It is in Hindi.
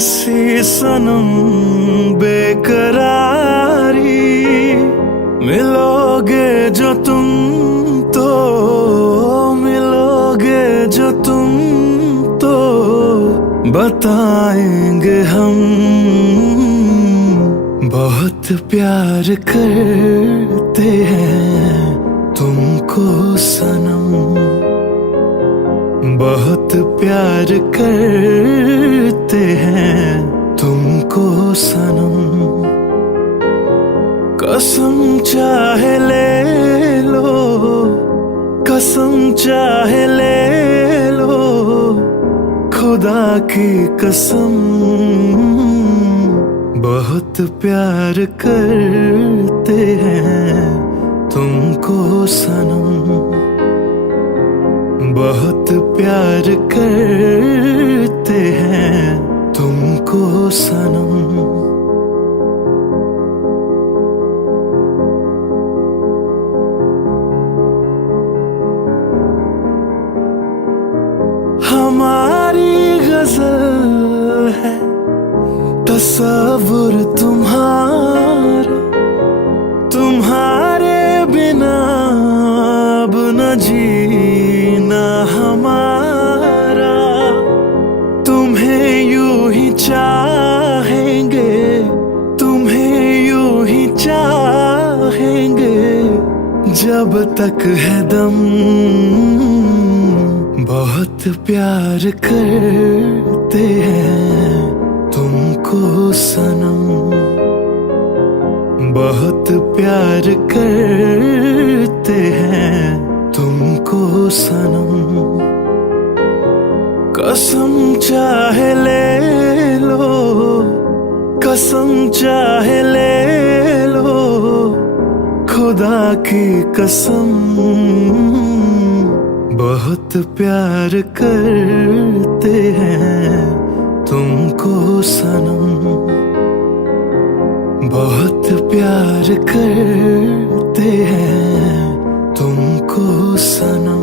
सी सनम बेकरारी, मिलोगे जो तुम तो मिलोगे जो तुम तो बताएंगे हम बहुत प्यार करते हैं तुमको सनम, बहुत प्यार करते हैं तुमको सनम। कसम चाहे ले लो, कसम चाहे ले लो, खुदा की कसम बहुत प्यार करते हैं तुमको सनम, बहुत प्यार करते हैं तुमको सनम। हमारी गजल है तस्वुर तुम्हारा, तुम्हारे बिना अब न जीना हमारा। तुम्हें यूं ही चाहेंगे, तुम्हें यूं ही चाहेंगे जब तक है दम, बहुत प्यार करते हैं तुमको सनम, बहुत प्यार करते हैं तुमको सनम। कसम चाहे ले लो, कसम चाहे ले लो, खुदा की कसम बहुत प्यार करते हैं तुमको सनम, बहुत प्यार करते हैं तुमको सनम।